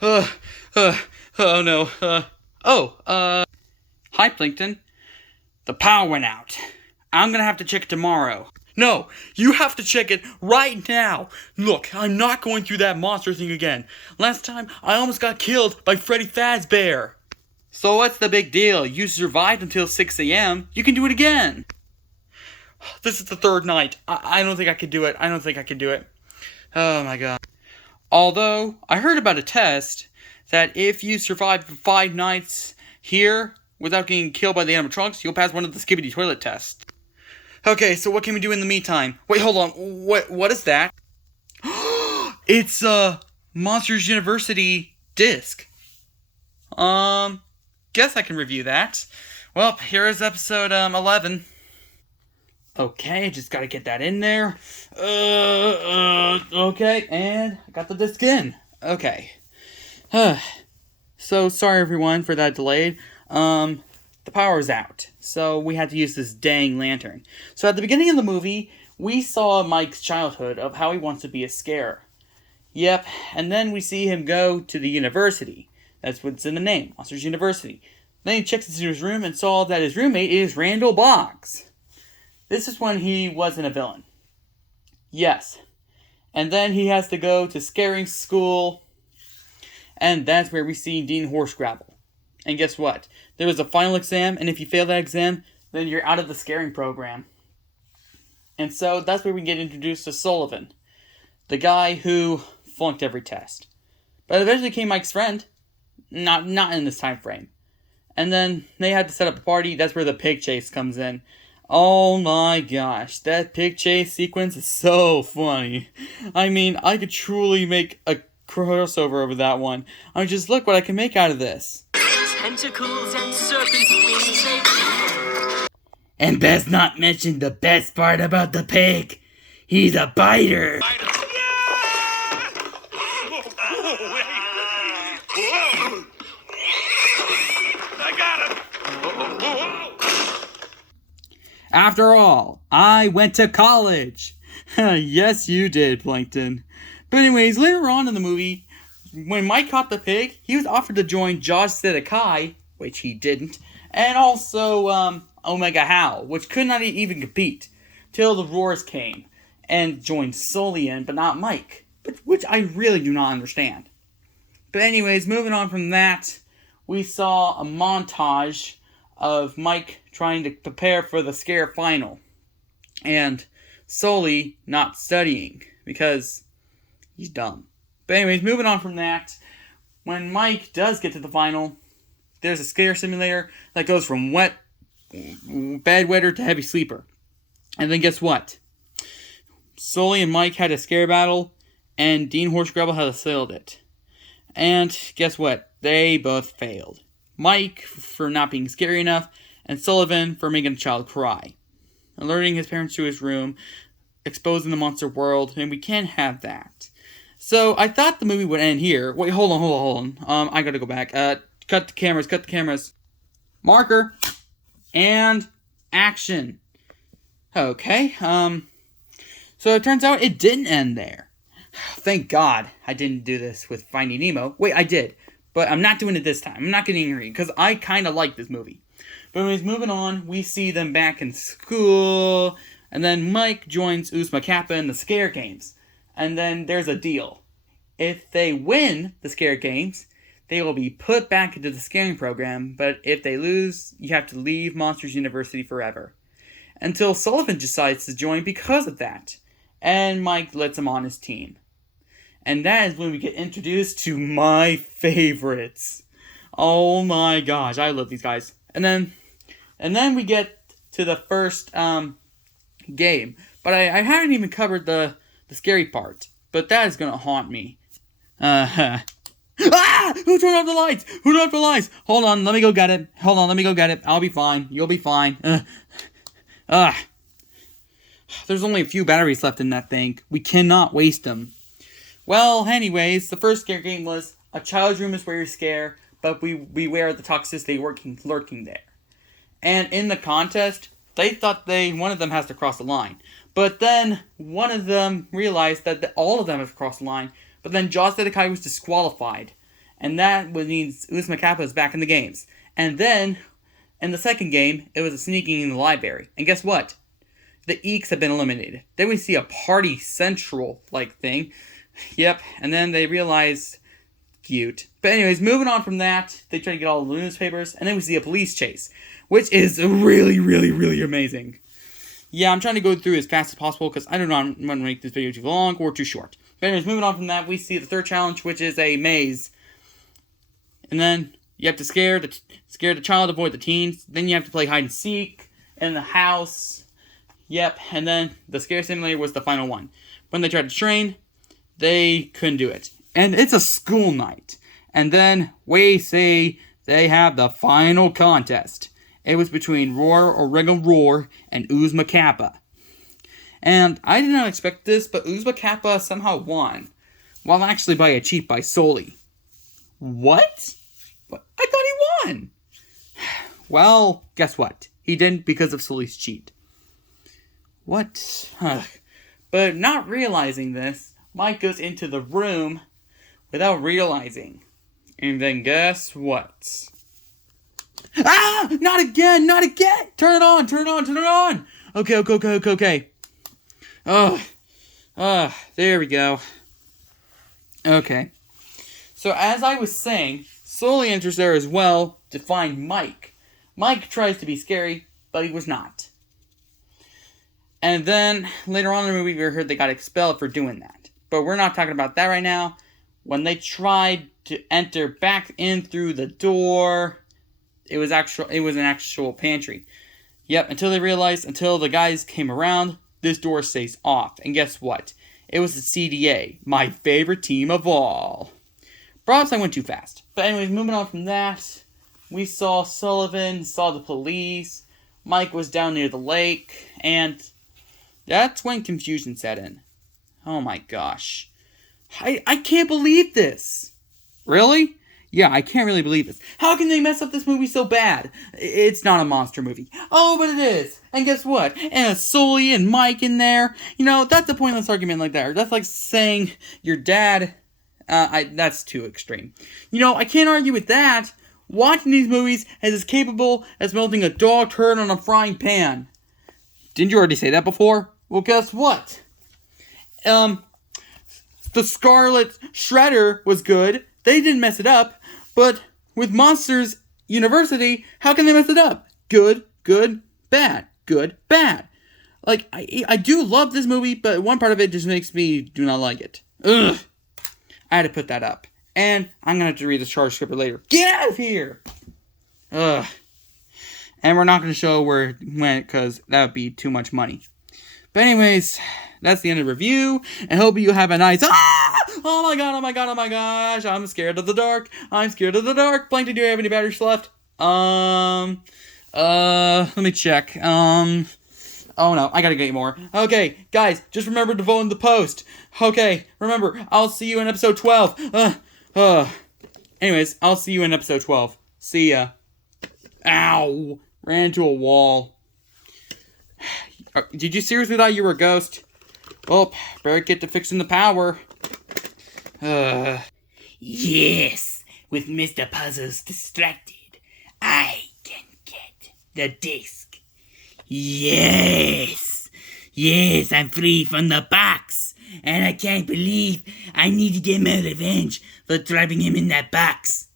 Uh, uh, oh no. Hi, Plankton. The power went out. I'm gonna have to check it tomorrow. No, you have to check it right now. Look, I'm not going through that monster thing again. Last time, I almost got killed by Freddy Fazbear. So what's the big deal? You survived until 6 a.m. You can do it again. This is the third night. I don't think I could do it. I don't think I could do it. Oh my god. Although, I heard about a test that if you survive 5 nights here without getting killed by the animatronics, you'll pass one of the Skibidi toilet tests. Okay, so what can we do in the meantime? Wait, hold on. What is that? It's Monsters University disc. Guess I can review that. Well, here is episode 11. Okay, just gotta get that in there. Okay, and I got the disc in. Okay. So, sorry everyone for that delay. The power's out, so we had to use this dang lantern. So at the beginning of the movie, we saw Mike's childhood of how he wants to be a scare. Yep, and then we see him go to the university. That's what's in the name, Monsters University. Then he checks into his room and saw that his roommate is Randall Boggs. This is when he wasn't a villain. Yes. And then he has to go to scaring school. And that's where we see Dean Horsegravel. And guess what? There was a final exam, and if you fail that exam, then you're out of the scaring program. And so that's where we get introduced to Sullivan, the guy who flunked every test. But eventually became Mike's friend. Not in this time frame. And then they had to set up a party. That's where the pig chase comes in. Oh my gosh, that pig chase sequence is so funny. I mean, I could truly make a crossover over that one. I mean, just look what I can make out of this. Tentacles and serpent wings. And best not mention the best part about the pig. He's a biter. I got him. After all, I went to college. Yes, you did, Plankton. But anyways, later on in the movie, when Mike caught the pig, he was offered to join Josh Zedekiah, which he didn't, and also Omega Hal, which could not even compete, till the Roars came and joined Sully in, but not Mike, which I really do not understand. But anyways, moving on from that, we saw a montage of Mike trying to prepare for the scare final, and Sully not studying because he's dumb. But anyways, moving on from that, when Mike does get to the final, there's a scare simulator that goes from bad wetter to heavy sleeper. And then guess what? Sully and Mike had a scare battle, and Dean Horsegravel had assailed it. And guess what? They both failed. Mike for not being scary enough, and Sullivan for making a child cry. Alerting his parents to his room, exposing the monster world, and we can't have that. So, I thought the movie would end here. Wait, hold on. I gotta go back. Cut the cameras. Marker. And action. Okay, so it turns out it didn't end there. Thank God I didn't do this with Finding Nemo. Wait, I did. But I'm not doing it this time. I'm not getting angry, because I kind of like this movie. But anyways, moving on, we see them back in school, and then Mike joins Uzma Kappa in the Scare Games. And then there's a deal. If they win the Scare Games, they will be put back into the scaring program, but if they lose, you have to leave Monsters University forever. Until Sullivan decides to join because of that, and Mike lets him on his team. And that is when we get introduced to my favorites. Oh my gosh, I love these guys. And then we get to the first game. But I haven't even covered the scary part. But that is going to haunt me. Ah! Who turned off the lights? Hold on, let me go get it. I'll be fine. You'll be fine. There's only a few batteries left in that thing. We cannot waste them. Well, anyways, the first scare game was a child's room is where you're scared, but we beware the toxicity lurking there. And in the contest, they thought one of them has to cross the line. But then one of them realized that all of them have crossed the line, but then Josh Zedekiah was disqualified. And that means Uzma Kappa is back in the games. And then, in the second game, it was a sneaking in the library. And guess what? The Eeks have been eliminated. Then we see a Party Central-like thing. Yep, and then they realize... Cute. But anyways, moving on from that, they try to get all the newspapers, and then we see a police chase, which is really, really, really amazing. Yeah, I'm trying to go through as fast as possible, because I don't want to make this video too long or too short. But anyways, moving on from that, we see the third challenge, which is a maze. And then you have to scare the child, avoid the teens. Then you have to play hide and seek in the house. Yep, and then the scare simulator was the final one. When they tried to train, they couldn't do it. And it's a school night. And then we see they have the final contest. It was between Roar or Regal Roar and Uzma Kappa. And I did not expect this, but Uzma Kappa somehow won. Well, actually by a cheat by Soli. What? I thought he won. Well, guess what? He didn't because of Soli's cheat. What? But not realizing this, Mike goes into the room without realizing. And then guess what? Ah! Not again! Not again! Turn it on! Turn it on! Turn it on! Okay. There we go. Okay. So as I was saying, Sully enters there as well to find Mike. Mike tries to be scary, but he was not. And then later on in the movie, we heard they got expelled for doing that. But we're not talking about that right now. When they tried to enter back in through the door, it was an actual pantry. Yep, until the guys came around, this door stays off. And guess what? It was the CDA, my favorite team of all. Perhaps I went too fast. But anyways, moving on from that, we saw Sullivan, saw the police, Mike was down near the lake, and that's when confusion set in. Oh my gosh. I can't believe this. Really? Yeah, I can't really believe this. How can they mess up this movie so bad? It's not a monster movie. Oh, but it is. And guess what? And Sully and Mike in there. You know, that's a pointless argument like that. That's like saying your dad... that's too extreme. You know, I can't argue with that. Watching these movies is as capable as melting a dog turd on a frying pan. Didn't you already say that before? Well, guess what? The Scarlet Shredder was good. They didn't mess it up. But with Monsters University, how can they mess it up? Good, bad. Good, bad. Like, I do love this movie, but one part of it just makes me do not like it. Ugh. I had to put that up. And I'm going to have to read the charge script later. Get out of here! Ugh. And we're not going to show where it went, because that would be too much money. But anyways, that's the end of the review. And hope you have a nice... Oh my gosh. I'm scared of the dark. Plankton, do you have any batteries left? Let me check. Oh no, I gotta get more. Okay, guys, just remember to vote in the post. Okay, remember, I'll see you in episode 12. Anyways, I'll see you in episode 12. See ya. Ow! Ran into a wall. Did you seriously thought you were a ghost? Well, better get to fixing the power. Yes, with Mr. Puzzles distracted, I can get the disc. Yes, I'm free from the box, and I can't believe I need to get my revenge for trapping him in that box.